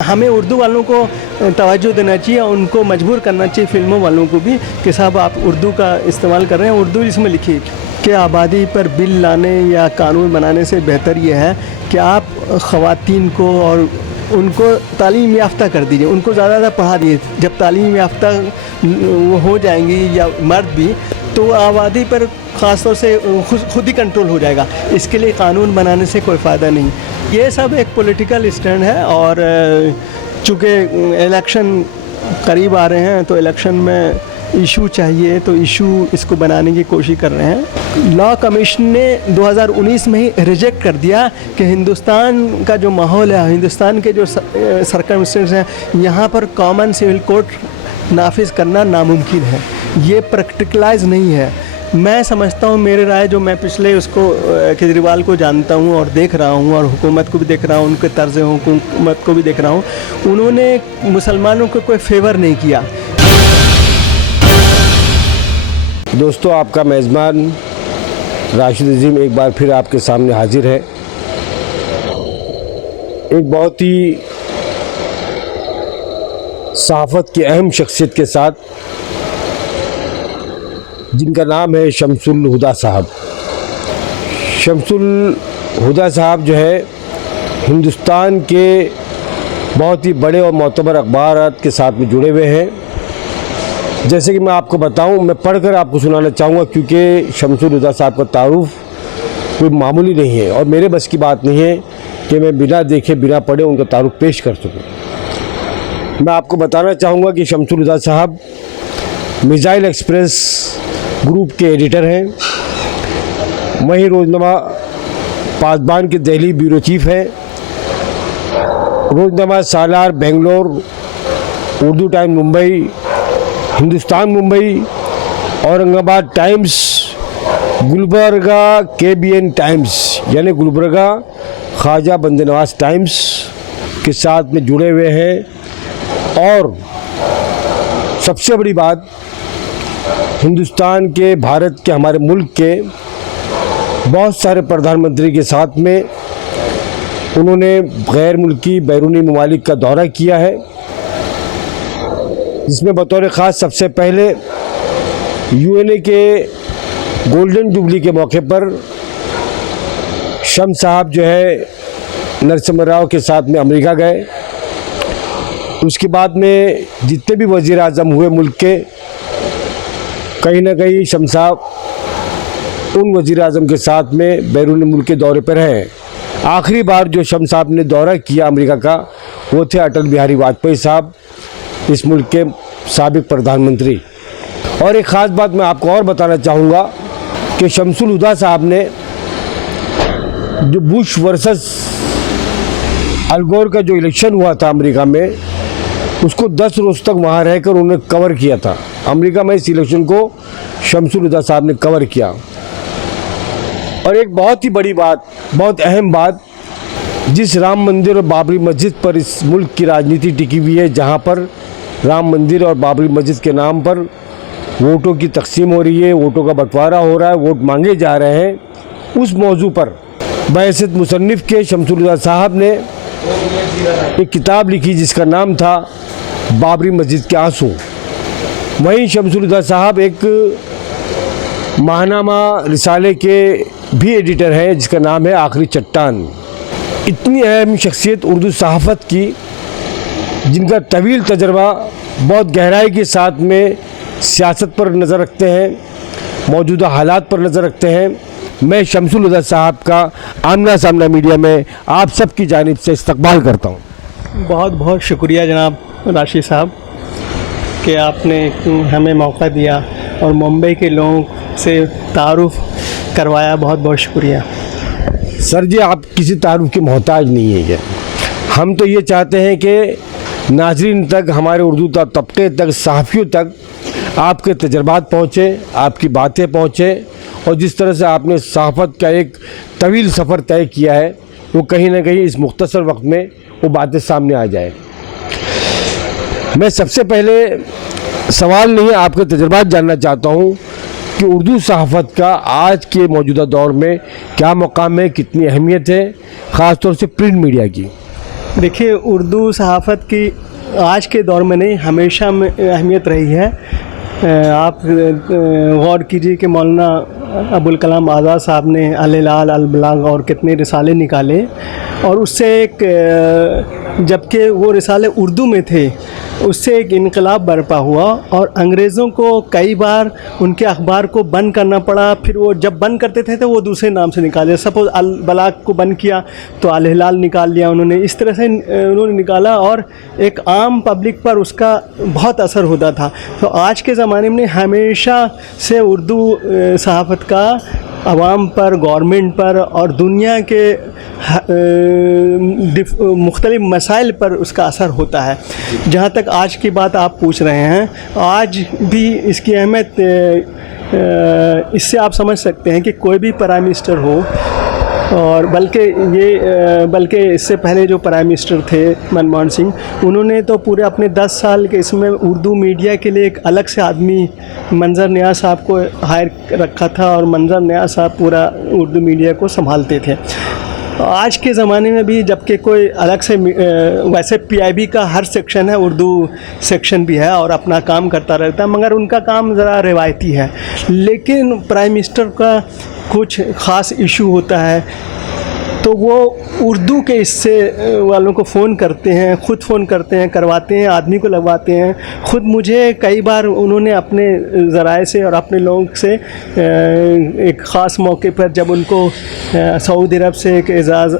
हमें उर्दू वालों को तवज्जो देना चाहिए, उनको मजबूर करना चाहिए फिल्मों वालों को भी कि साहब आप उर्दू का इस्तेमाल कर रहे हैं, उर्दू इसमें लिखिए। कि आबादी पर बिल लाने या कानून बनाने से बेहतर ये है कि आप ख़वातीन को और उनको तालीम याफ्ता कर दीजिए, उनको ज़्यादा पढ़ा दीजिए। जब तालीम याफ्ता वो हो जाएंगी या मर्द भी, तो आबादी पर ख़ास तौर से खुद ही कंट्रोल हो जाएगा। इसके लिए कानून बनाने से कोई फ़ायदा नहीं। ये सब एक पॉलिटिकल स्टैंड है और चूँकि इलेक्शन करीब आ रहे हैं तो इलेक्शन में इशू चाहिए, तो इशू इसको बनाने की कोशिश कर रहे हैं। लॉ कमीशन ने 2019 में ही रिजेक्ट कर दिया कि हिंदुस्तान का जो माहौल है, हिंदुस्तान के जो सर्कमस्टेंस हैं, यहाँ पर कॉमन सिविल कोड नाफिज करना नामुमकिन है, ये प्रैक्टिकलाइज नहीं है। मैं समझता हूँ, मेरे राय जो मैं पिछले उसको केजरीवाल को जानता हूँ और देख रहा हूँ और हुकूमत को भी देख रहा हूँ, उनके तर्ज़ हुकूमत को भी देख रहा हूँ, उन्होंने मुसलमानों को कोई फेवर नहीं किया। दोस्तों, आपका मेज़बान राशिद अजीम एक बार फिर आपके सामने हाजिर है, एक बहुत ही सहाफ़त की अहम शख्सियत के साथ, जिनका नाम है शमसुल हुदा साहब। शमसुल हुदा साहब जो है हिंदुस्तान के बहुत ही बड़े और मोतबर अखबार के साथ में जुड़े हुए हैं। जैसे कि मैं आपको बताऊं, मैं पढ़कर आपको सुनाना चाहूँगा, क्योंकि शमसुल हुदा साहब का तारुफ कोई मामूली नहीं है और मेरे बस की बात नहीं है कि मैं बिना देखे बिना पढ़े उनका तारुफ पेश कर सकूं। मैं आपको बताना चाहूँगा कि Shamsul Huda Sahab missile express group के एडिटर हैं, वहीं रोज़नामा पासबान के दिल्ली ब्यूरो चीफ हैं, Roznama Salar Bangalore, Urdu time Mumbai, Hindustan Mumbai, Aurangabad times, Gulbarga KBN times यानी गुलबर्गा ख्वाजा बंदे नवाज टाइम्स के साथ में जुड़े हुए हैं। और सबसे बड़ी बात, हिंदुस्तान के, भारत के, हमारे मुल्क के बहुत सारे प्रधानमंत्री के साथ में उन्होंने गैर मुल्की बैरूनी ममालिक का दौरा किया है, जिसमें बतौर ख़ास सबसे पहले UNA के गोल्डन जुबली के मौके पर शम साहब जो है नरसिम्हा राव के साथ में अमेरिका गए। उसके बाद में जितने भी वज़ीर आज़म हुए मुल्क के, कहीं ना कहीं शम साहब उन वज़ीर आज़म के साथ में बैरून मुल्क के दौरे पर हैं। आखिरी बार जो शम साहब ने दौरा किया अमेरिका का, वो थे अटल बिहारी वाजपेयी साहब, इस मुल्क के साबिक प्रधानमंत्री। और एक ख़ास बात मैं आपको और बताना चाहूँगा कि शमसुल हुदा साहब ने जो बुश वर्सेस अल गोर का जो इलेक्शन हुआ था अमेरिका में, उसको 10 रोज़ तक वहाँ रहकर उन्होंने कवर किया था। अमेरिका में इस इलेक्शन को शमसुल हुदा साहब ने कवर किया। और एक बहुत ही बड़ी बात, बहुत अहम बात, जिस राम मंदिर और बाबरी मस्जिद पर इस मुल्क की राजनीति टिकी हुई है, जहाँ पर राम मंदिर और बाबरी मस्जिद के नाम पर वोटों की तकसीम हो रही है, वोटों का बंटवारा हो रहा है, वोट मांगे जा रहे हैं, उस मौजू पर बहैसियत मुसन्निफ़ के शमसुल हुदा साहब ने एक किताब लिखी जिसका नाम था बाबरी मस्जिद के आंसू। वहीं शमसुल हुदा साहब एक माहनामा रिसाले के भी एडिटर हैं, जिसका नाम है आखिरी चट्टान। इतनी अहम शख्सियत उर्दू सहाफ़त की, जिनका तवील तजर्बा, बहुत गहराई के साथ में सियासत पर नज़र रखते हैं, मौजूदा हालात पर नज़र रखते हैं। मैं शमसुल हुदा साहब का आमना सामना मीडिया में आप सब की जानिब से इस्तकबाल करता हूँ। बहुत बहुत शुक्रिया जनाब राशिद साहब कि आपने हमें मौका दिया और मुंबई के लोगों से तारुफ करवाया। बहुत बहुत शुक्रिया सर जी, आप किसी तारुफ के मोहताज नहीं है क्या? हम तो ये चाहते हैं कि नाज़रीन तक, हमारे उर्दू तबके तक, सहाफ़ियों तक आपके तजर्बात पहुँचे, आपकी बातें पहुँचे, और जिस तरह से आपने सहाफ़त का एक तवील सफ़र तय किया है, वो कहीं ना कहीं इस मुख्तसर वक्त में वो बातें सामने आ जाए। मैं सबसे पहले सवाल नहीं, आपके तजर्बात जानना चाहता हूँ कि उर्दू सहाफ़त का आज के मौजूदा दौर में क्या मकाम है, कितनी अहमियत है, ख़ास तौर से प्रिंट मीडिया की। देखिए, उर्दू सहाफ़त की आज के दौर में नहीं, हमेशा में अहमियत रही है। आप गौर कीजिए कि मौलाना अबुल कलाम आज़ाद साहब ने अल-हिलाल, अल-बलाग और कितने रिसाले निकाले, और उससे एक जबकि वो रिसाले उर्दू में थे, उससे एक इनकलाब बरपा हुआ और अंग्रेज़ों को कई बार उनके अखबार को बंद करना पड़ा। फिर वो जब बंद करते थे तो वो दूसरे नाम से निकाले। सपोज़ अल-बलाग को बंद किया तो अल-हिलाल निकाल लिया उन्होंने। इस तरह से उन्होंने निकाला और एक आम पब्लिक पर उसका बहुत असर होता था। तो आज के ज़माने में हमेशा से उर्दू सहाफ़त का आवाम पर, गवर्नमेंट पर और दुनिया के मुख्तलिफ़ मसाइल पर उसका असर होता है। जहाँ तक आज की बात आप पूछ रहे हैं, आज भी इसकी अहमियत इससे आप समझ सकते हैं कि कोई भी प्राइम मिनिस्टर हो, और बल्कि इससे पहले जो प्राइम मिनिस्टर थे मनमोहन सिंह, उन्होंने तो पूरे अपने 10 साल के इसमें उर्दू मीडिया के लिए एक अलग से आदमी मंजर नियाज़ साहब को हायर रखा था, और मंजर नियाज़ साहब पूरा उर्दू मीडिया को संभालते थे। आज के ज़माने में भी जबकि कोई अलग से वैसे पीआईबी का हर सेक्शन है, उर्दू सेक्शन भी है और अपना काम करता रहता है, मगर उनका काम ज़रा रिवायती है। लेकिन प्राइम मिनिस्टर का कुछ ख़ास इशू होता है तो वो उर्दू के इससे वालों को फ़ोन करते हैं, ख़ुद फ़ोन करते हैं, करवाते हैं, आदमी को लगवाते हैं। ख़ुद मुझे कई बार उन्होंने अपने ज़राए से और अपने लोगों से एक ख़ास मौके पर जब उनको सऊदी अरब से एक एजाज़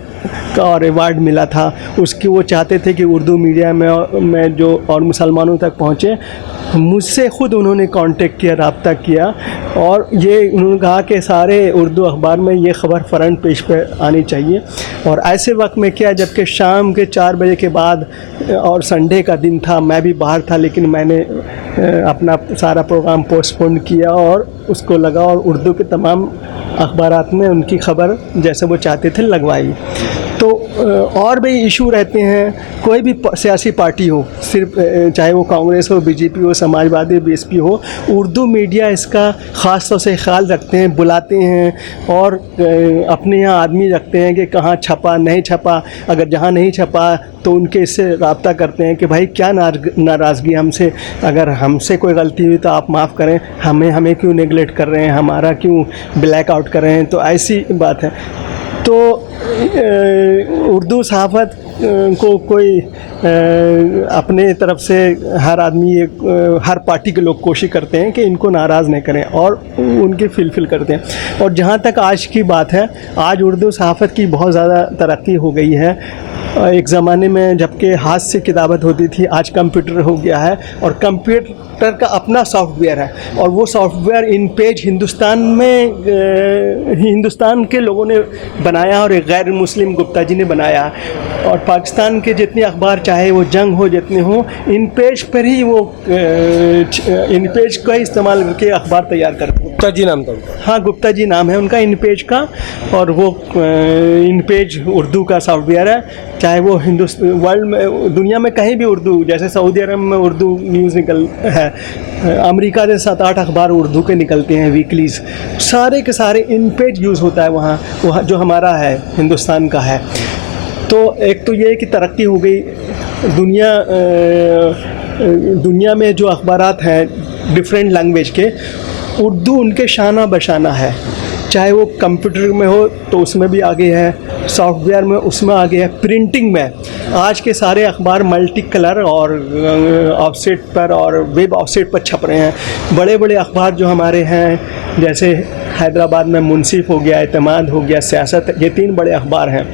का और अवार्ड मिला था, उसकी वो चाहते थे कि उर्दू मीडिया में जो और मुसलमानों तक पहुँचे, मुझसे ख़ुद उन्होंने कांटेक्ट किया, रब्ता किया, और ये उन्होंने कहा कि सारे उर्दू अखबार में ये ख़बर फ्रंट पेज पे आनी चाहिए। और ऐसे वक्त में क्या, जबकि शाम के 4 बजे के बाद और संडे का दिन था, मैं भी बाहर था, लेकिन मैंने अपना सारा प्रोग्राम पोस्टपोन किया और उसको लगा और उर्दू के तमाम अखबारात में उनकी ख़बर जैसे वो चाहते थे लगवाई। तो और भी इशू रहते हैं, कोई भी सियासी पार्टी हो, सिर्फ चाहे वो कांग्रेस हो, बीजेपी हो, समाजवादी, बीएसपी हो, उर्दू मीडिया इसका ख़ास तौर से ख्याल रखते हैं, बुलाते हैं और अपने यहाँ आदमी रखते हैं कि कहाँ छपा, नहीं छपा। अगर जहाँ नहीं छपा तो उनके इससे रब्ता करते हैं कि भाई क्या नाराज़गी हमसे, अगर हमसे कोई गलती हुई तो आप माफ़ करें, हमें क्यों नेगलेक्ट कर रहे हैं, हमारा क्यों ब्लैक आउट कर रहे हैं। तो ऐसी बात है। तो उर्दू सहाफ़त को कोई अपने तरफ से हर आदमी, हर पार्टी के लोग कोशिश करते हैं कि इनको नाराज़ नहीं करें और उनकी फिल करते हैं। और जहाँ तक आज की बात है, आज उर्दू सहाफ़त की बहुत ज़्यादा तरक्की हो गई है। एक ज़माने में जबकि हाथ से किताबत होती थी, आज कंप्यूटर हो गया है और कंप्यूटर का अपना सॉफ्टवेयर है, और वो सॉफ्टवेयर इन पेज हिंदुस्तान के लोगों ने बनाया और एक गैर मुस्लिम गुप्ता जी ने बनाया। और पाकिस्तान के जितने अखबार, चाहे वो जंग हो, जितने हों, इन पेज पर ही वो इन पेज का इस्तेमाल करके अखबार तैयार करते हैं। गुप्ता जी नाम था? हाँ, गुप्ता जी नाम है उनका इन पेज का, और वो इन पेज उर्दू का सॉफ्टवेयर है। चाहे वो वर्ल्ड में, दुनिया में कहीं भी उर्दू, जैसे सऊदी अरब में उर्दू न्यूज़ निकल है, अमेरिका से 7-8 अखबार उर्दू के निकलते हैं वीकलीज़, सारे के सारे इन पेज यूज़ होता है वहाँ जो हमारा है, हिंदुस्तान का है। तो एक तो ये कि तरक्की हो गई दुनिया में जो अखबारात हैं डिफरेंट लैंग्वेज के, उर्दू उनके शाना बशाना है। चाहे वो कंप्यूटर में हो तो उसमें भी आगे है, सॉफ्टवेयर में उसमें आगे है, प्रिंटिंग में आज के सारे अखबार मल्टी कलर और ऑफसेट पर और वेब ऑफसेट पर छप रहे हैं। बड़े बड़े अखबार जो हमारे हैं, जैसे हैदराबाद में मुंसिफ हो गया, एतमाद हो गया, सियासत, ये 3 बड़े अखबार हैं।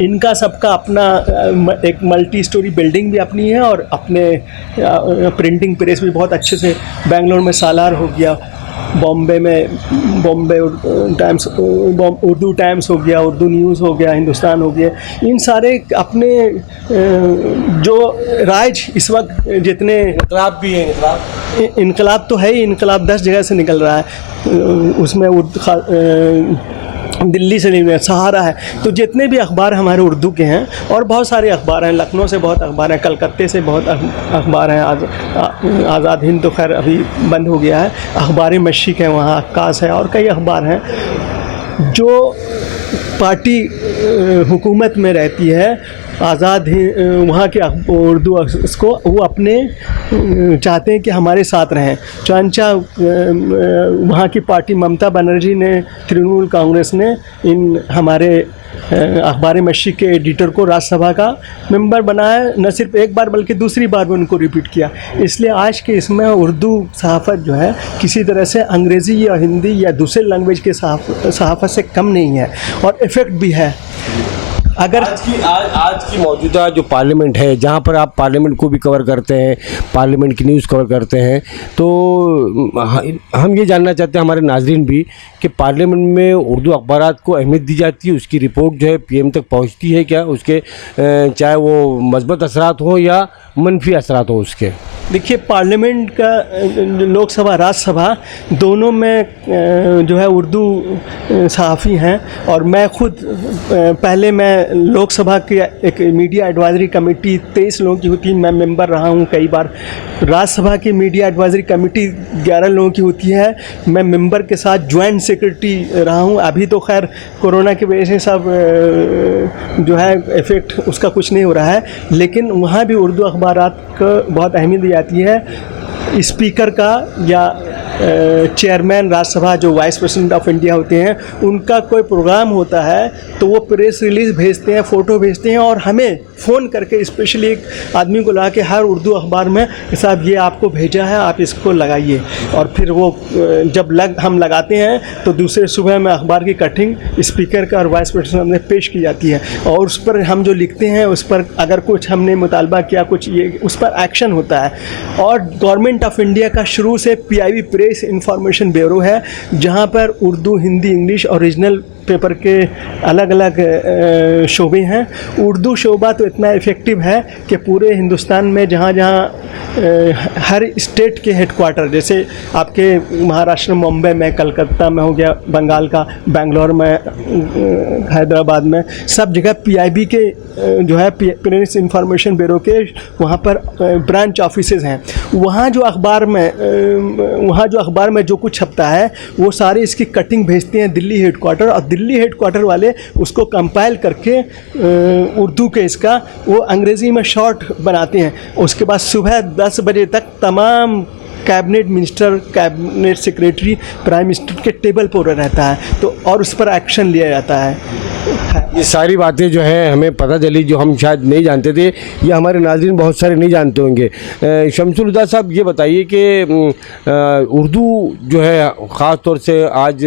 इनका सबका अपना एक मल्टी स्टोरी बिल्डिंग भी अपनी है और अपने प्रिंटिंग प्रेस भी बहुत अच्छे से, बेंगलोर में सालार हो गया, बॉम्बे टाइम्स, उर्दू टाइम्स हो गया, उर्दू न्यूज़ हो गया, हिंदुस्तान हो गया। इन सारे अपने जो राइज इस वक्त जितने इनकलाब भी है, इनकलाब तो है ही, इनकलाब 10 जगह से निकल रहा है, उसमें दिल्ली से नहीं, सहारा है। तो जितने भी अखबार हमारे उर्दू के हैं, और बहुत सारे अखबार हैं, लखनऊ से बहुत अखबार हैं, कलकत्ते से बहुत अखबार हैं, आज़ाद हिंद तो खैर अभी बंद हो गया है, अखबार मशीक है वहाँ, अक्कास है, और कई अखबार हैं। जो पार्टी हुकूमत में रहती है आज़ाद वहाँ के उर्दू उसको वो अपने चाहते हैं कि हमारे साथ रहें। चंचा वहाँ की पार्टी ममता बनर्जी ने, तृणमूल कांग्रेस ने इन हमारे अखबार मशीक के एडिटर को राज्यसभा का मेंबर बनाया, न सिर्फ एक बार बल्कि दूसरी बार भी उनको रिपीट किया। इसलिए आज के इसमें उर्दू सहाफ़त जो है किसी तरह से अंग्रेज़ी या हिंदी या दूसरे लैंग्वेज के सहाफ़त से कम नहीं है और इफ़ेक्ट भी है। अगर आज की मौजूदा जो पार्लियामेंट है, जहाँ पर आप पार्लियामेंट को भी कवर करते हैं, पार्लियामेंट की न्यूज़ कवर करते हैं, तो हम ये जानना चाहते हैं, हमारे नाज़रीन भी, कि पार्लियामेंट में उर्दू अखबारात को अहमियत दी जाती है, उसकी रिपोर्ट जो है पीएम तक पहुँचती है क्या, उसके चाहे वो मस्बत असरात हों या मनफी असरात हों उसके? देखिए, पार्लियामेंट का लोकसभा राज्यसभा दोनों में जो है उर्दू सहाफ़ी हैं और मैं खुद पहले मैं लोकसभा की एक मीडिया एडवाइज़री कमेटी 23 लोगों की होती है, मैं मेंबर रहा हूं कई बार। राज्यसभा की मीडिया एडवाइज़री कमेटी 11 लोगों की होती है, मैं मेंबर के साथ ज्वाइंट सेक्रेटरी रहा हूं। अभी तो खैर कोरोना की वजह से सब जो है इफ़ेक्ट उसका कुछ नहीं हो रहा है, लेकिन वहाँ भी उर्दू अखबारात को बहुत अहमियत दी जाती है। स्पीकर का या चेयरमैन राज्यसभा जो वाइस प्रेसिडेंट ऑफ इंडिया होते हैं, उनका कोई प्रोग्राम होता है तो वो प्रेस रिलीज़ भेजते हैं, फ़ोटो भेजते हैं और हमें फ़ोन करके स्पेशली एक आदमी को ला के हर उर्दू अखबार में कि साहब ये आपको भेजा है, आप इसको लगाइए। और फिर वो जब हम लगाते हैं तो दूसरे सुबह में अखबार की कटिंग स्पीकर का और वाइस प्रेसिडेंट में पेश की जाती है और उस पर हम जो लिखते हैं उस पर अगर कुछ हमने मुतालबा किया, कुछ ये उस पर एक्शन होता है। और गवर्नमेंट ऑफ इंडिया का शुरू से PIB प्रेस इंफॉर्मेशन ब्यूरो है, जहाँ पर उर्दू, हिंदी, इंग्लिश और रीजनल पेपर के अलग अलग शोबे हैं। उर्दू शोबा तो इतना इफ़ेक्टिव है कि पूरे हिंदुस्तान में जहाँ जहाँ हर स्टेट के हेडक्वार्टर, जैसे आपके महाराष्ट्र मुंबई में, कलकत्ता में हो गया, बंगाल का बेंगलोर में, हैदराबाद में, सब जगह PIB के जो है प्रेस इंफॉर्मेशन ब्यूरो के वहाँ पर ब्रांच ऑफिसेज़ हैं। वहाँ जो अखबार में जो कुछ छपता है वो सारे इसकी कटिंग भेजते हैं दिल्ली हेडक्वार्टर और दिल्ली हेडक्वार्टर वाले उसको कंपाइल करके उर्दू के इसका वो अंग्रेज़ी में शॉर्ट बनाते हैं। उसके बाद सुबह 10 बजे तक तमाम cabinet minister, cabinet secretary, prime minister के टेबल पर रहता है तो और उस पर एक्शन लिया जाता है। ये सारी बातें जो है हमें पता चली, जो हम शायद नहीं जानते थे, ये हमारे नाज़रीन बहुत सारे नहीं जानते होंगे। शमसुल हुदा साहब, ये बताइए कि उर्दू जो है ख़ास तौर से आज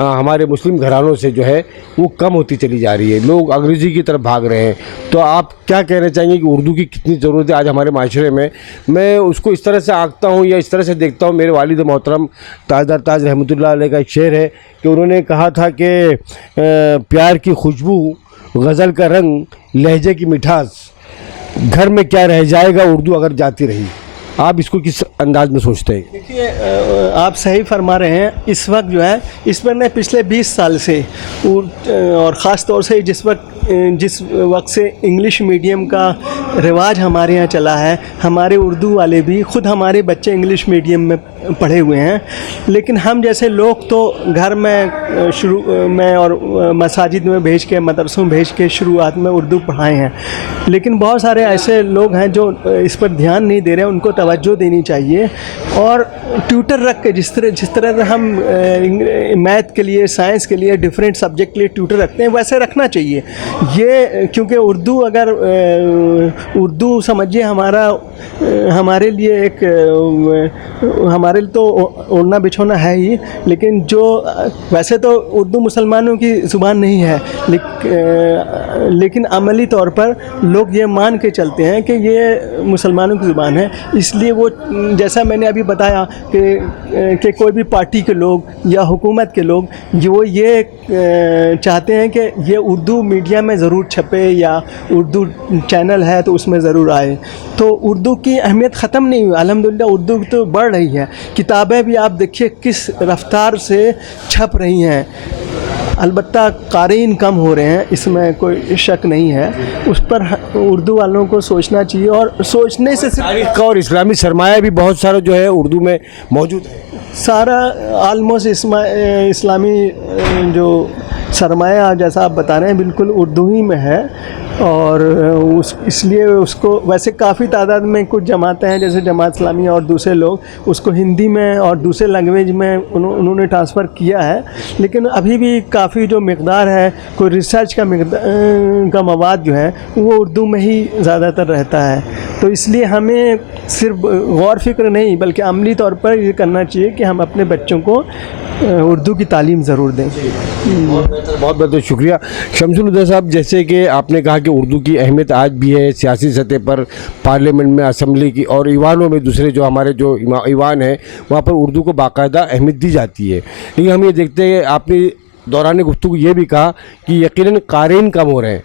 हमारे मुस्लिम घरानों से जो है वो कम होती चली जा रही है, लोग अंग्रेज़ी की तरफ भाग रहे हैं, तो आप क्या कहना चाहेंगे कि उर्दू की कितनी ज़रूरत है आज हमारे माशरे में? मैं उसको इस तरह से आंकता हूँ या इस तरह से देखता हूँ, मेरे वालिद मोहतरम ताजदार ताज रहमतुल्लाह अलैह का एक शेर है कि उन्होंने कहा था कि प्यार की खुशबू, गज़ल का रंग, लहजे की मिठास, घर में क्या रह जाएगा उर्दू अगर जाती रही। आप इसको किस अंदाज में सोचते हैं? देखिए, आप सही फरमा रहे हैं। इस वक्त जो है इस पर मैं पिछले 20 साल से और ख़ास तौर से जिस वक्त से इंग्लिश मीडियम का रिवाज हमारे यहाँ चला है, हमारे उर्दू वाले भी खुद हमारे बच्चे इंग्लिश मीडियम में पढ़े हुए हैं, लेकिन हम जैसे लोग तो घर में शुरू में और मसाजिद में भेज के, मदरसों में भेज के शुरुआत में उर्दू पढ़ाए हैं, लेकिन बहुत सारे ऐसे लोग हैं जो इस पर ध्यान नहीं दे रहे हैं। उनको तवज्जो देनी चाहिए और ट्यूटर रख के जिस तरह हम मैथ के लिए, साइंस के लिए, डिफरेंट सब्जेक्ट के लिए ट्यूटर रखते हैं, वैसे रखना चाहिए ये। क्योंकि उर्दू अगर उर्दू समझिए हमारे लिए एक हमारे लिए तो ओढ़ना बिछोना है ही, लेकिन जो वैसे तो उर्दू मुसलमानों की ज़ुबान नहीं है, लेकिन अमली तौर पर लोग ये मान के चलते हैं कि ये मुसलमानों की ज़ुबान है। इसलिए वो, जैसा मैंने अभी बताया कि कोई भी पार्टी के लोग या हुकूमत के लोग वो ये चाहते हैं कि ये उर्दू मीडिया में ज़रूर छपे या उर्दू चैनल है तो उसमें ज़रूर आए, तो उर्दू की अहमियत ख़त्म नहीं हुई। अल्हम्दुलिल्लाह उर्दू तो बढ़ रही है, किताबें भी आप देखिए किस रफ्तार से छप रही हैं। अलबत्ता क़ारीन कम हो रहे हैं, इसमें कोई शक नहीं है। उस पर उर्दू वालों को सोचना चाहिए और सोचने से तारीख़ का और इस्लामी सरमाया भी बहुत सारा जो है उर्दू में मौजूद है। सारा आलमोस्ट इस्लामी जो सरमाया जैसा आप बता रहे हैं बिल्कुल उर्दू ही में है। और इसलिए उसको वैसे काफ़ी तादाद में कुछ जमातें हैं जैसे जमात इस्लामी और दूसरे लोग उसको हिंदी में और दूसरे लैंग्वेज में उन्होंने ट्रांसफ़र किया है, लेकिन अभी भी काफ़ी जो मकदार है कोई रिसर्च का मवाद जो है वो उर्दू में ही ज़्यादातर रहता है। तो इसलिए हमें सिर्फ गौर फिक्र नहीं बल्कि अमली तौर पर ये करना चाहिए कि हम अपने बच्चों को उर्दू की तालीम ज़रूर दें। बहुत बहुत शुक्रिया शमसुल हुदा साहब। जैसे कि आपने कहा कि उर्दू की अहमियत आज भी है सियासी सतह पर, पार्लियामेंट में, असम्बली की और ईवानों में, दूसरे जो हमारे जो ईवान है वहाँ पर उर्दू को बाकायदा अहमियत दी जाती है। लेकिन हम ये देखते हैं आपने दौरान गुफ्तगू ये भी कहा कि यकीनन क़ारीन कम हो रहे हैं।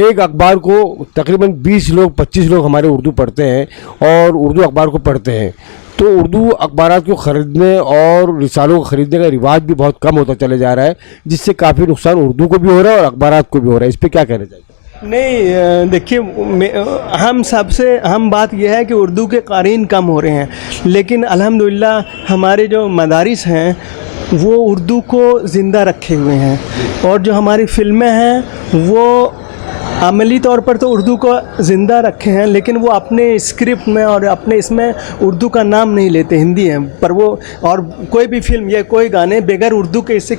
एक अखबार को तकरीबन 20 लोग 25 लोग हमारे उर्दू पढ़ते हैं और उर्दू अखबार को पढ़ते हैं, तो उर्दू अखबारात को ख़रीदने और रिसालों को ख़रीदने का रिवाज भी बहुत कम होता चले जा रहा है, जिससे काफ़ी नुकसान उर्दू को भी हो रहा है और अखबारात को भी हो रहा है। इस पर क्या कहना चाहिए? नहीं, देखिए हम सबसे अहम बात यह है कि उर्दू के क़ारीन कम हो रहे हैं, लेकिन अल्हम्दुलिल्लाह हमारे जो मदारिस हैं वो उर्दू को ज़िंदा रखे हुए हैं और जो हमारी फ़िल्में हैं वो अमली तौर पर तो उर्दू को ज़िंदा रखे हैं, लेकिन वो अपने स्क्रिप्ट में और अपने इसमें उर्दू का नाम नहीं लेते, हिंदी है पर वो, और कोई भी फिल्म या कोई गाने बगैर उर्दू के इससे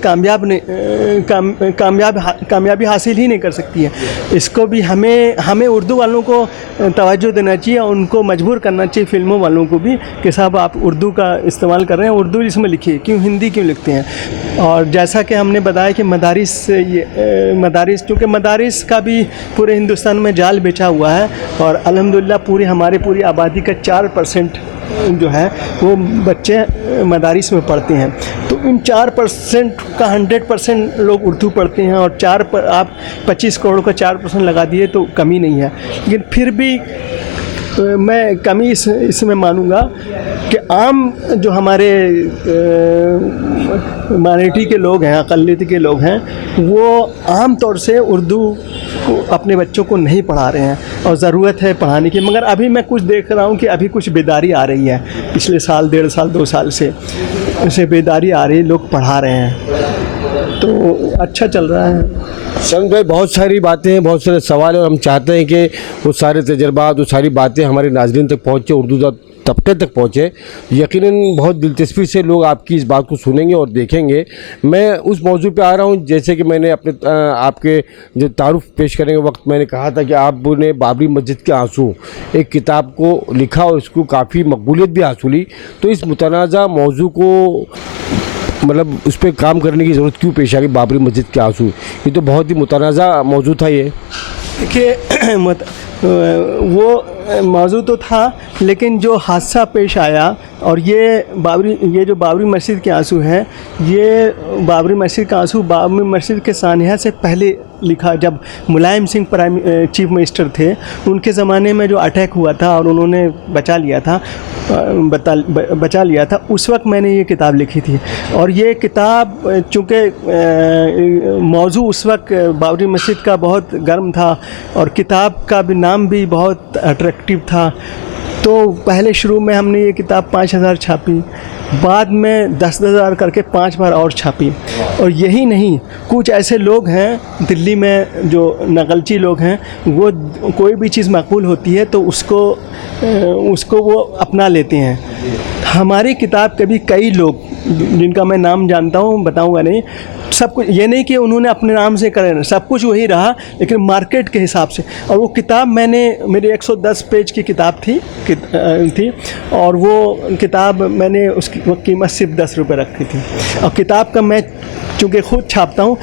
कामयाबी हासिल ही नहीं कर सकती है। इसको भी हमें उर्दू वालों को तवज्जो देना चाहिए, उनको मजबूर करना चाहिए फिल्मों वालों को भी कि साहब आप उर्दू का इस्तेमाल कर रहे हैं, उर्दू इसमें लिखिए, क्यों हिंदी क्यों लिखते हैं। और जैसा कि हमने बताया कि मदारिस चूँकि मदारिस का भी पूरे हिंदुस्तान में जाल बिछा हुआ है और अल्हम्दुलिल्लाह पूरी आबादी का 4% जो है वो बच्चे मदारिस में पढ़ते हैं। तो इन 4% का 100% लोग उर्दू पढ़ते हैं और आप 25 करोड़ का 4% लगा दिए तो कमी नहीं है, लेकिन फिर भी मैं कमी इसमें मानूंगा कि आम जो हमारे माइनॉरिटी के लोग हैं, अक़लियत के लोग हैं, वो आम तौर से उर्दू को अपने बच्चों को नहीं पढ़ा रहे हैं और ज़रूरत है पढ़ाने की। मगर अभी मैं कुछ देख रहा हूँ कि अभी कुछ बेदारी आ रही है, पिछले साल 1.5 साल 2 साल से बेदारी आ रही है, लोग पढ़ा रहे हैं, तो अच्छा चल रहा है। संग भाई, बहुत सारी बातें हैं, बहुत सारे सवाल हैं और हम चाहते हैं कि वो सारे तजर्बात, वो सारी बातें हमारे नाज़रीन तक पहुँचे, उर्दू तबके तक पहुँचे। यकीनन बहुत दिलचस्पी से लोग आपकी इस बात को सुनेंगे और देखेंगे। मैं उस मौजू पे आ रहा हूँ, जैसे कि मैंने आपके जो तारुफ पेश करने के वक्त मैंने कहा था कि आपने बाबरी मस्जिद के आंसू एक किताब को लिखा और इसको काफ़ी मकबूलियत भी हासिल हुई। तो इस मुतनाज़ा मौजू को मतलब उस पर काम करने की ज़रूरत क्यों पेश आ गई? बाबरी मस्जिद के आंसू, ये तो बहुत ही मुतनाज़ा मौजू था। ये देखिए वो मौजू तो था, लेकिन जो हादसा पेश आया और ये जो बाबरी मस्जिद के आंसू हैं, ये बाबरी मस्जिद का आंसू बाबरी मस्जिद के सानिया से पहले लिखा, जब मुलायम सिंह चीफ मिनिस्टर थे, उनके ज़माने में जो अटैक हुआ था और उन्होंने बचा लिया था, उस वक्त मैंने ये किताब लिखी थी। और ये किताब चूँकि मौजू उस वक्त बाबरी मस्जिद का बहुत गर्म था और किताब का भी नाम भी बहुत अट्रैक्टिव था, तो पहले शुरू में हमने ये किताब 5000 छापी, बाद में 10,000 करके 5 बार और छापी। और यही नहीं, कुछ ऐसे लोग हैं दिल्ली में जो नकलची लोग हैं, वो कोई भी चीज़ मकबूल होती है तो उसको वो अपना लेते हैं। हमारी किताब के भी कई लोग जिनका मैं नाम जानता हूँ, बताऊँगा नहीं, सब कुछ ये नहीं कि उन्होंने अपने नाम से करें, सब कुछ वही रहा, लेकिन मार्केट के हिसाब से। और वो किताब मेरी 110 पेज की किताब थी और वो किताब मैंने उसकी कीमत सिर्फ 10 रुपये रखी थी। और किताब का मैं चूँकि ख़ुद छापता हूँ,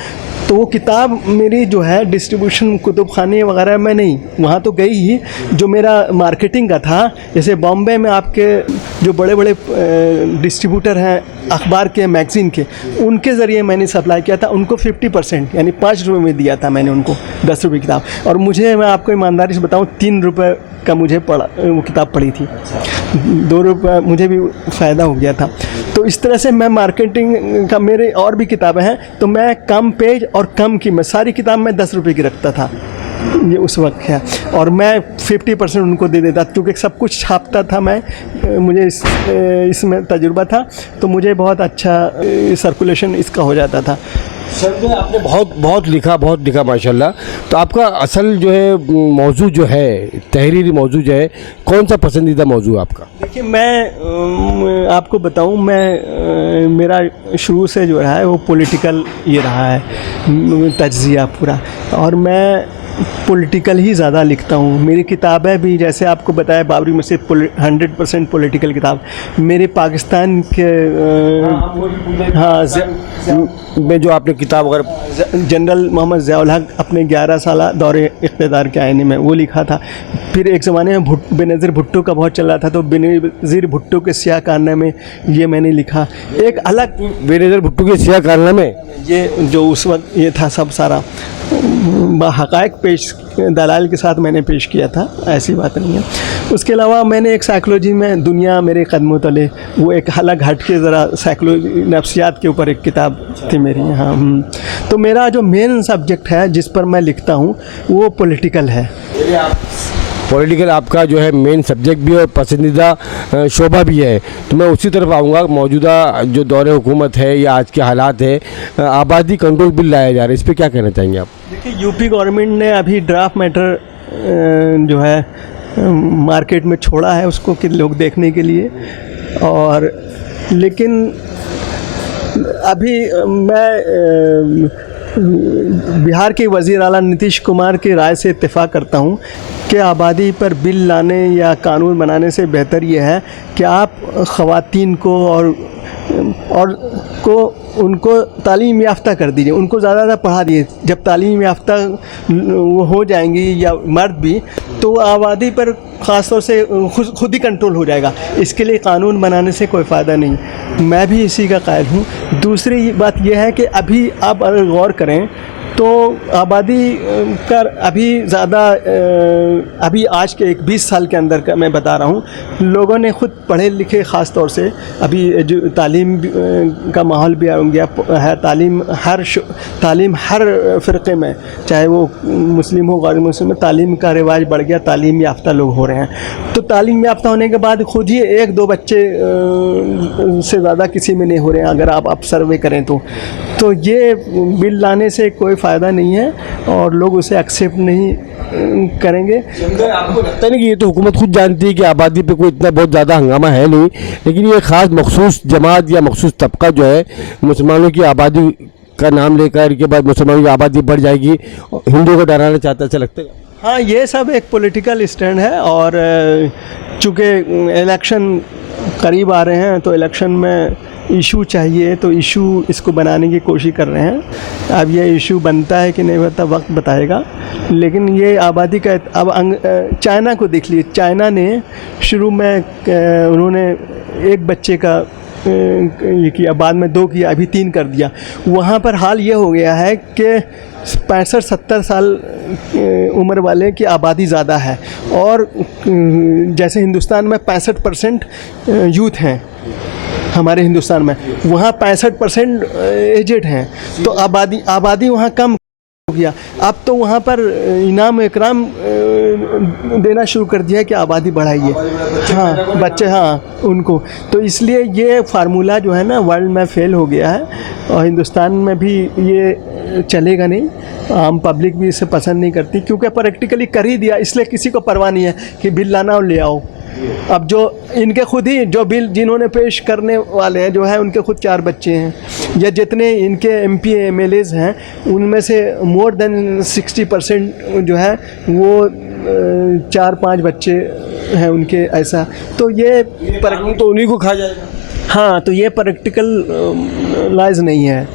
तो वो किताब मेरी जो है डिस्ट्रीब्यूशन कुतुब खाने वगैरह में नहीं, वहाँ तो गई ही, जो मेरा मार्केटिंग का था, जैसे बॉम्बे में आपके जो बड़े बड़े डिस्ट्रीब्यूटर हैं अखबार के, मैगज़ीन के, उनके ज़रिए मैंने सप्लाई किया था, उनको 50% यानी 5 रुपये में दिया था मैंने उनको 10 रुपये किताब। और मुझे, मैं आपको ईमानदारी से बताऊँ, 3 रुपये का मुझे वो किताब पड़ी थी, 2 रुपये मुझे भी फ़ायदा हो गया था। तो इस तरह से मैं मार्केटिंग का, मेरे और भी किताबें हैं, तो मैं कम पेज और कम कीमत, सारी किताब मैं 10 रुपये की रखता था, ये उस वक्त है। और मैं 50% उनको दे देता, क्योंकि सब कुछ छापता था मैं, मुझे इसमें तजुर्बा था, तो मुझे बहुत अच्छा सर्कुलेशन इसका हो जाता था। सर आपने बहुत लिखा माशाल्लाह। तो आपका असल जो है मौजू जो है, तहरीरी मौजू जो है, कौन सा पसंदीदा मौजू है आपका? देखिए, मैं आपको बताऊं, मेरा शुरू से जो रहा है वो पॉलिटिकल ये रहा है तज्ज़िया पूरा, और मैं पॉलिटिकल ही ज़्यादा लिखता हूँ। मेरी किताबें भी, जैसे आपको बताया, बाबरी मस्जिद 100% पॉलिटिकल किताब। मेरे पाकिस्तान के में जो आपने किताब अगर जनरल मोहम्मद ज़ियाउल हक अपने 11 साल दौरे इक़्तिदार के आईने में वो लिखा था। फिर एक ज़माने में बेनज़ीर भुट्टो का बहुत चला था, तो बेनज़ीर भुट्टो के सियाह कारनामे ये मैंने लिखा। एक अलग बेनज़ीर भुट्टो के सियाह कारनामे, ये जो उस वक्त ये था सब सारा हक़ाइक़ पेश दलाल के साथ मैंने पेश किया था, ऐसी बात नहीं है। उसके अलावा मैंने एक साइकोलॉजी में दुनिया मेरे कदमों तले, वो एक अलग हट के ज़रा साइकोलॉजी नफ्सियात के ऊपर एक किताब थी मेरी। हाँ, तो मेरा जो मेन सब्जेक्ट है जिस पर मैं लिखता हूँ वो पॉलिटिकल है। पॉलिटिकल आपका जो है मेन सब्जेक्ट भी है और पसंदीदा शोबा भी है। तो मैं उसी तरफ आऊँगा। मौजूदा जो दौरे हुकूमत है या आज के हालात है, आबादी कंट्रोल बिल लाया जा रहा है, इस पर क्या कहना चाहेंगे आप? देखिए, यूपी गवर्नमेंट ने अभी ड्राफ्ट मैटर जो है मार्केट में छोड़ा है उसको कि लोग देखने के लिए, और लेकिन अभी मैं बिहार के वज़ीर आला नीतीश कुमार की राय से इत्तेफाक करता हूँ कि आबादी पर बिल लाने या कानून बनाने से बेहतर ये है कि आप ख़वातीन को और उनको तालीम याफ्ता कर दीजिए, उनको ज़्यादा पढ़ा दिए। जब तालीम याफ्ता वो हो जाएंगी या मर्द भी, तो आबादी पर ख़ास तौर से खुद ही कंट्रोल हो जाएगा। इसके लिए कानून बनाने से कोई फ़ायदा नहीं। मैं भी इसी का कायल हूँ। दूसरी बात यह है कि अभी आप अगर गौर करें तो आबादी का अभी ज़्यादा, अभी आज के 20 साल के अंदर का मैं बता रहा हूँ, लोगों ने ख़ुद पढ़े लिखे, ख़ास तौर से अभी जो तालीम का माहौल भी आ गया है। तालीम हर फ़िरक़े में, चाहे वो मुस्लिम हो गैर मुस्लिम में, तालीम का रिवाज बढ़ गया। तालीम याफ्ता लोग हो रहे हैं। तो तालीम याफ्ता होने के बाद ख़ुद ही 1-2 बच्चे से ज़्यादा किसी में नहीं हो रहे हैं, अगर आप सर्वे करें तो ये बिल लाने से कोई फ़ायदा नहीं है और लोग उसे एक्सेप्ट नहीं करेंगे। आपको लगता नहीं कि ये तो हुकूमत खुद जानती है कि आबादी पे कोई इतना बहुत ज़्यादा हंगामा है नहीं, लेकिन ये ख़ास मखसूस जमात या मखसूस तबका जो है मुसलमानों की आबादी का नाम लेकर के बाद मुसलमानों की आबादी बढ़ जाएगी, हिंदुओं को डराना चाहता है, ऐसा लगता है? हाँ, ये सब एक पॉलिटिकल स्टैंड है, और चूँकि इलेक्शन करीब आ रहे हैं तो इलेक्शन में इशू चाहिए, तो इशू इसको बनाने की कोशिश कर रहे हैं। अब ये इशू बनता है कि नहीं बनता, वक्त बताएगा। लेकिन ये आबादी का, अब चाइना को देख लीजिए। चाइना ने शुरू में उन्होंने 1 बच्चे का ये किया, बाद में 2 किया, अभी 3 कर दिया। वहाँ पर हाल ये हो गया है कि 65-70 साल उम्र वाले की आबादी ज़्यादा है, और जैसे हिंदुस्तान में 65% यूथ हैं हमारे हिंदुस्तान में, वहाँ 65% एजेड हैं। तो आबादी वहाँ कम हो गया। अब तो वहाँ पर इनाम इकराम देना शुरू कर दिया कि आबादी बढ़ाइए। हाँ, बच्चे, हाँ, उनको। तो इसलिए ये फार्मूला जो है ना वर्ल्ड में फेल हो गया है, और हिंदुस्तान में भी ये चलेगा नहीं। आम पब्लिक भी इसे पसंद नहीं करती, क्योंकि प्रैक्टिकली कर ही दिया, इसलिए किसी को परवाह नहीं है कि बिल लाना और ले आओ। अब जो इनके खुद ही जो बिल जिन्होंने पेश करने वाले हैं, जो है उनके खुद 4 बच्चे हैं, या जितने इनके MP MLAs हैं उनमें से मोर देन 60% जो है वो 4-5 बच्चे हैं उनके, ऐसा। तो ये तो उन्हीं को खा जाएगा। हाँ, तो ये प्रैक्टिकल लाइज नहीं है,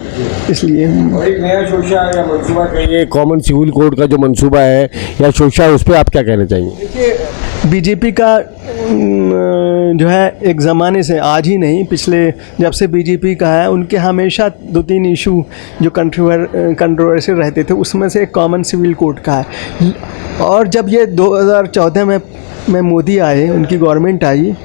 इसलिए। और एक नया शोशा या मंसूबा कहिए, कॉमन सिविल कोड का जो मंसूबा है या शोशा है, उस पर आप क्या कहना चाहेंगे? देखिए, बीजेपी का जो है एक ज़माने से, आज ही नहीं, पिछले जब से बीजेपी का है, उनके हमेशा 2-3 इशू जो कंट्रोवर्शियल रहते थे, उसमें से एक कॉमन सिविल कोड का है। और जब ये 2014 में मोदी आए, उनकी गवर्नमेंट आई,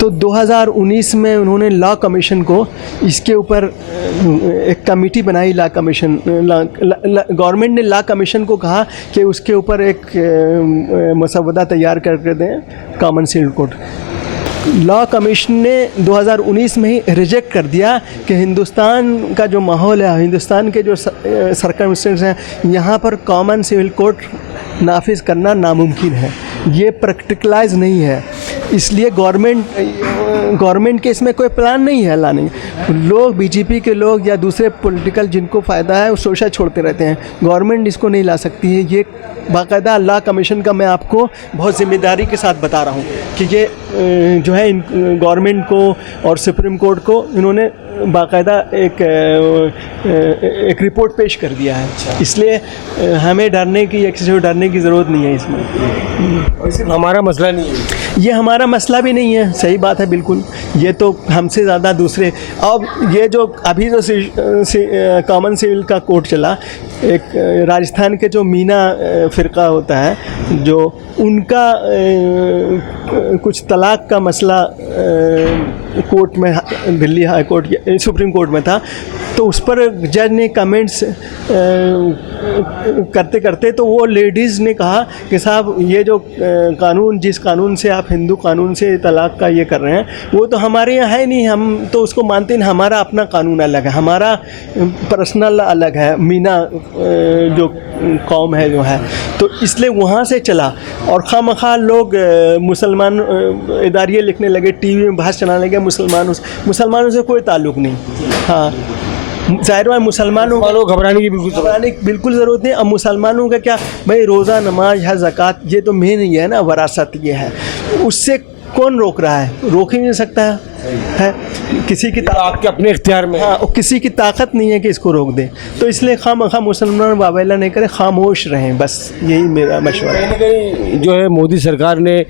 तो 2019 में उन्होंने लॉ कमीशन को इसके ऊपर एक कमेटी बनाई। लॉ कमीशन, गवर्नमेंट ने लॉ कमीशन को कहा कि उसके ऊपर एक मसवदा तैयार करके दें common civil code. Law commission ने 2019 में ही रिजेक्ट कर दिया कि हिंदुस्तान का जो माहौल है, हिंदुस्तान के जो सर्कमस्टेंस हैं, यहाँ पर कॉमन सिविल कोड नाफिज करना नामुमकिन है, ये प्रैक्टिकलाइज नहीं है। इसलिए गवर्नमेंट के इसमें कोई प्लान नहीं है लाने। लोग बीजेपी के लोग या दूसरे पॉलिटिकल जिनको फ़ायदा है वो शोषा छोड़ते रहते हैं, गवर्नमेंट इसको नहीं ला सकती है। ये बाकायदा लॉ कमीशन का मैं आपको बहुत ज़िम्मेदारी के साथ बता रहा हूँ कि ये जो है गवर्नमेंट को और सुप्रीम कोर्ट को इन्होंने बाकायदा एक रिपोर्ट पेश कर दिया है। इसलिए हमें डरने की, किसी को डरने की ज़रूरत नहीं है इसमें। और सिर्फ हमारा मसला नहीं है, ये हमारा मसला भी नहीं है, सही बात है बिल्कुल। ये तो हमसे ज़्यादा दूसरे, अब ये जो अभी जो कॉमन सिविल का कोड चला, एक राजस्थान के जो मीना फ़िरका होता है, जो उनका कुछ तलाक का मसला कोर्ट में, Delhi high court, supreme court में था, तो उस पर जज ने कमेंट्स करते करते तो वो लेडीज़ ने कहा कि साहब ये जो कानून, जिस कानून से आप हिंदू कानून से तलाक का ये कर रहे हैं, वो तो हमारे यहाँ है नहीं, हम तो उसको मानते नहीं, हमारा अपना कानून अलग है, हमारा पर्सनल अलग है, मीना जो कौम है जो है। तो इसलिए वहाँ से चला और खामखा लोग मुसलमान इदारिये लिखने लगे, टीवी में बहस चलाने लगे, मुसलमानों से कोई ताल्लुक़ नहीं। हाँ, ज़ाहिर है मुसलमानों को घबराने की बिल्कुल ज़रूरत नहीं। अब मुसलमानों का क्या भाई, रोज़ा, नमाज है, ज़कात, ये तो मेन ही है ना, वरासत ये है, उससे कौन रोक रहा है? रोक ही नहीं सकता है किसी की आपके अपने इख्तियार में। हाँ, किसी की ताकत नहीं है कि इसको रोक दे। तो इसलिए खामखा मुसलमान वावेला नहीं करें, खामोश रहें, बस यही मेरा मशवरा है। कहीं जो है मोदी सरकार ने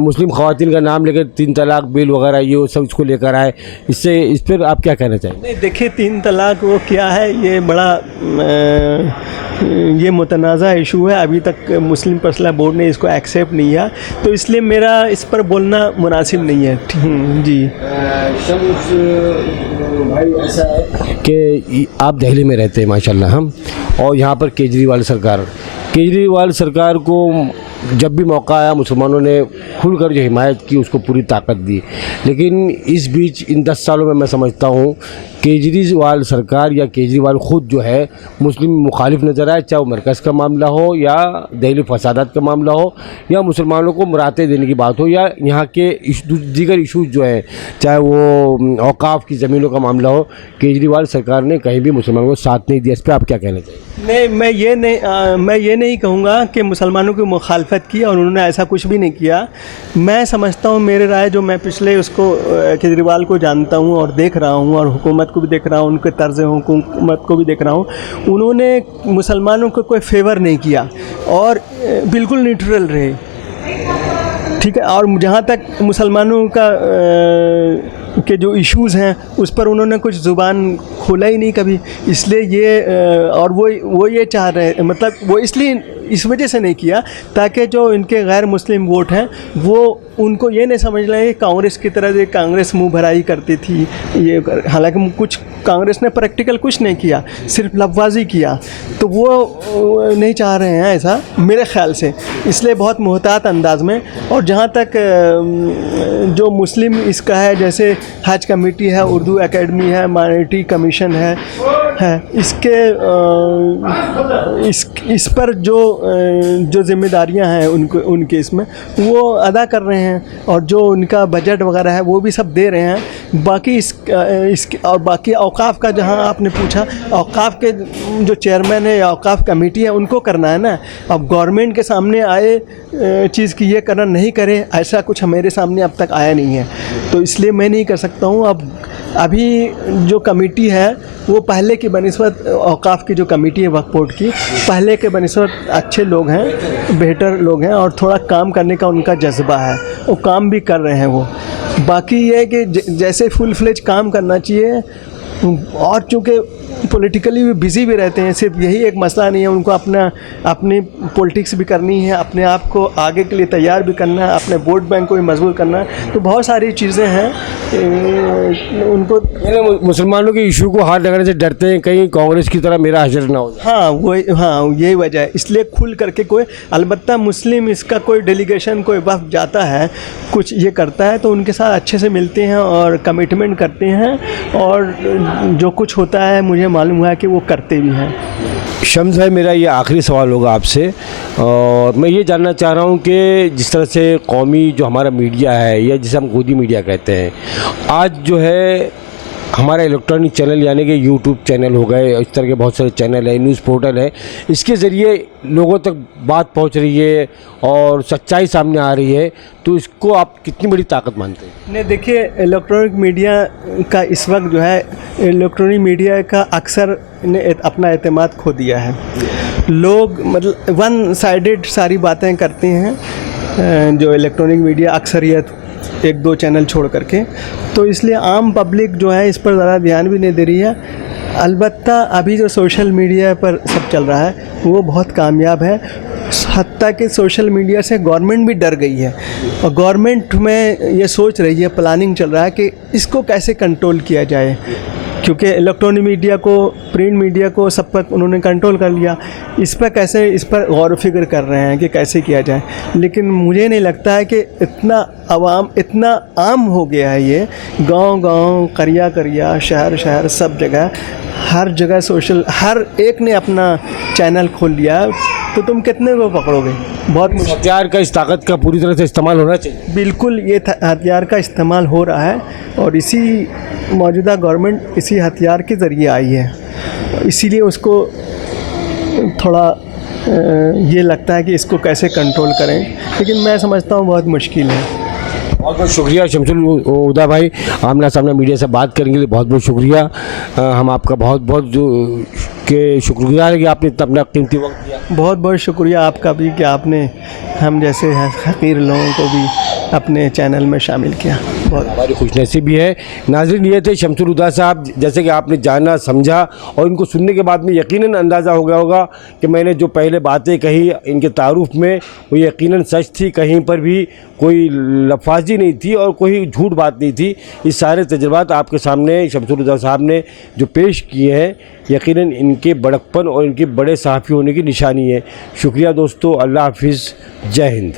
मुस्लिम ख़वातीन का नाम लेकर 3 तलाक बिल वगैरह ये सब इसको लेकर आए, इससे इस पर आप क्या कहना चाहेंगे? नहीं, देखिए 3 तलाक वो क्या है, ये बड़ा ये मुतनाज़ा इशू है, अभी तक मुस्लिम पर्सनल बोर्ड ने इसको एक्सेप्ट नहीं किया, तो इसलिए मेरा इस पर बोलना मुनासिब नहीं है। जी भाई, ऐसा है कि आप दिल्ली में रहते हैं माशाल्लाह, हम, और यहाँ पर केजरीवाल सरकार को जब भी मौका आया मुसलमानों ने खुलकर जो हिमायत की उसको पूरी ताकत दी। लेकिन इस बीच इन 10 सालों में मैं समझता हूँ केजरीवाल सरकार या केजरीवाल ख़ुद जो है मुस्लिम मुखालिफ नज़र आए, चाहे वो मरकज़ का मामला हो या दिल्ली फसादात का मामला हो या मुसलमानों को मराते देने की बात हो या यहाँ के दीगर इशूज़ जो हैं, चाहे वो औकाफ़ की ज़मीनों का मामला हो, केजरीवाल सरकार ने कहीं भी मुसलमानों को साथ नहीं दिया। इस पर आप क्या कहना चाहिए? नहीं, मैं ये नहीं कहूँगा कि मुसलमानों की मुखालफत की, और उन्होंने ऐसा कुछ भी नहीं किया। मैं समझता हूँ, मेरे राय जो मैं पिछले उसको केजरीवाल को जानता हूँ और देख रहा हूँ और हुकूमत को भी देख रहा हूँ, उनके तर्ज़ हुकूमत को भी देख रहा हूँ, उन्होंने मुसलमानों को कोई फेवर नहीं किया और बिल्कुल न्यूट्रल रहे, ठीक है। और जहाँ तक मुसलमानों का के जो इश्यूज़ हैं उस पर उन्होंने कुछ ज़ुबान खोला ही नहीं कभी, इसलिए ये और वो ये चाह रहे, मतलब वो इसलिए इस वजह से नहीं किया ताकि जो इनके गैर मुस्लिम वोट हैं वो उनको ये नहीं समझ लें कांग्रेस की तरह जो कांग्रेस मुँह भराई करती थी, ये हालांकि कुछ कांग्रेस ने प्रैक्टिकल कुछ नहीं किया, सिर्फ लफवाजी किया, तो वो नहीं चाह रहे हैं ऐसा मेरे ख़्याल से, इसलिए बहुत मुहतात अंदाज में। और जहाँ तक जो मुस्लिम इसका है, जैसे हज कमेटी है, उर्दू एकेडमी है, माइनॉरिटी कमीशन है इसके इस पर जो जिम्मेदारियां हैं उनके इसमें वो अदा कर रहे हैं, और जो उनका बजट वगैरह है वो भी सब दे रहे हैं। बाकी इसके और बाकी औकाफ़ का, जहां आपने पूछा, औकाफ़ के जो चेयरमैन है या औकाफ़ कमेटी है उनको करना है ना। अब गवर्नमेंट के सामने आए चीज़ की ये करना नहीं करे, ऐसा कुछ मेरे सामने अब तक आया नहीं है, तो इसलिए मैं नहीं कर सकता हूँ। अब अभी जो कमेटी है वो पहले की बनिस्बत, औकाफ़ की जो कमेटी है वक्फ बोर्ड की, पहले के बनिस्बत अच्छे लोग हैं, बेहतर लोग हैं और थोड़ा काम करने का उनका जज्बा है, वो काम भी कर रहे हैं वो। बाकी ये है कि जैसे फुल फ्लेज काम करना चाहिए, और चूँकि पॉलिटिकली भी बिज़ी भी रहते हैं। सिर्फ यही एक मसला नहीं है, उनको अपनी पॉलिटिक्स भी करनी है, अपने आप को आगे के लिए तैयार भी करना है, अपने वोट बैंक को भी मजबूत करना है। तो बहुत सारी चीज़ें हैं उनको। मुसलमानों के इशू को हाथ लगाने से डरते हैं, कहीं कांग्रेस की तरह मेरा हशर ना हो जाए। हाँ, यही वजह है। इसलिए खुल करके कोई, अलबत्ता मुस्लिम इसका कोई डेलीगेशन, कोई वफ़द जाता है, कुछ ये करता है, तो उनके साथ अच्छे से मिलते हैं और कमिटमेंट करते हैं, और जो कुछ होता है मुझे मालूम हुआ है कि वो करते भी हैं। शम्स भाई, मेरा ये आखिरी सवाल होगा आपसे, और मैं ये जानना चाह रहा हूँ कि जिस तरह से कौमी जो हमारा मीडिया है, या जिसे हम गोदी मीडिया कहते हैं, आज जो है हमारा इलेक्ट्रॉनिक चैनल यानी कि यूट्यूब चैनल हो गए, इस तरह के बहुत सारे चैनल है, न्यूज़ पोर्टल है, इसके ज़रिए लोगों तक बात पहुंच रही है और सच्चाई सामने आ रही है, तो इसको आप कितनी बड़ी ताकत मानते हैं? नहीं, देखिए, इलेक्ट्रॉनिक मीडिया का इस वक्त जो है, इलेक्ट्रॉनिक मीडिया का अक्सर ने अपना एतमाद खो दिया है। लोग मतलब वन साइडेड सारी बातें करते हैं, जो इलेक्ट्रॉनिक मीडिया अक्सरियत, एक दो चैनल छोड़ करके, तो इसलिए आम पब्लिक जो है इस पर ज़्यादा ध्यान भी नहीं दे रही है। अलबत्ता अभी जो सोशल मीडिया पर सब चल रहा है वो बहुत कामयाब है, हत्ता कि सोशल मीडिया से गवर्नमेंट भी डर गई है, और गवर्नमेंट में ये सोच रही है, प्लानिंग चल रहा है कि इसको कैसे कंट्रोल किया जाए, क्योंकि इलेक्ट्रॉनिक मीडिया को, प्रिंट मीडिया को सब पर उन्होंने कंट्रोल कर लिया। इस पर गौर फिक्र कर रहे हैं कि कैसे किया जाए। लेकिन मुझे नहीं लगता है कि इतना आम हो गया है ये, गांव-गांव, करिया, शहर सब जगह, हर जगह हर एक ने अपना चैनल खोल लिया, तो तुम कितने को पकड़ोगे? बहुत मुश्किल। हथियार का, इस ताकत का पूरी तरह से इस्तेमाल होना चाहिए। बिल्कुल, ये हथियार का इस्तेमाल हो रहा है, और इसी मौजूदा गवर्नमेंट इसी हथियार के ज़रिए आई है, इसीलिए उसको थोड़ा ये लगता है कि इसको कैसे कंट्रोल करें, लेकिन मैं समझता हूँ बहुत मुश्किल है। बहुत बहुत शुक्रिया शमसुल हुदा भाई, आमना सामना मीडिया से बात करने के लिए बहुत बहुत शुक्रिया। हम आपका बहुत बहुत शुक्रगुजार है कि आपने इतना अपना कीमती वक्त दिया। बहुत बहुत शुक्रिया आपका भी कि आपने हम जैसे हकीर लोगों को भी अपने चैनल में शामिल किया। बहुत हमारी खुशनसीबी है। नाज़रीन, ये थे शमसुल हुदा साहब, जैसे कि आपने जाना, समझा, और इनको सुनने के बाद में यकीनन अंदाज़ा हो गया होगा कि मैंने जो पहले बातें कही इनके तारुफ में, वो यकीनन सच थी, कहीं पर भी कोई लफाजी नहीं थी और कोई झूठ बात नहीं थी। इस सारे तजुर्बात आपके सामने शमसुल हुदा साहब ने जो पेश किए हैं, यकीनन इनके बड़कपन और इनके बड़े सहाफ़ी होने की निशानी है। शुक्रिया दोस्तों, अल्लाह हाफिज़, जय हिंद।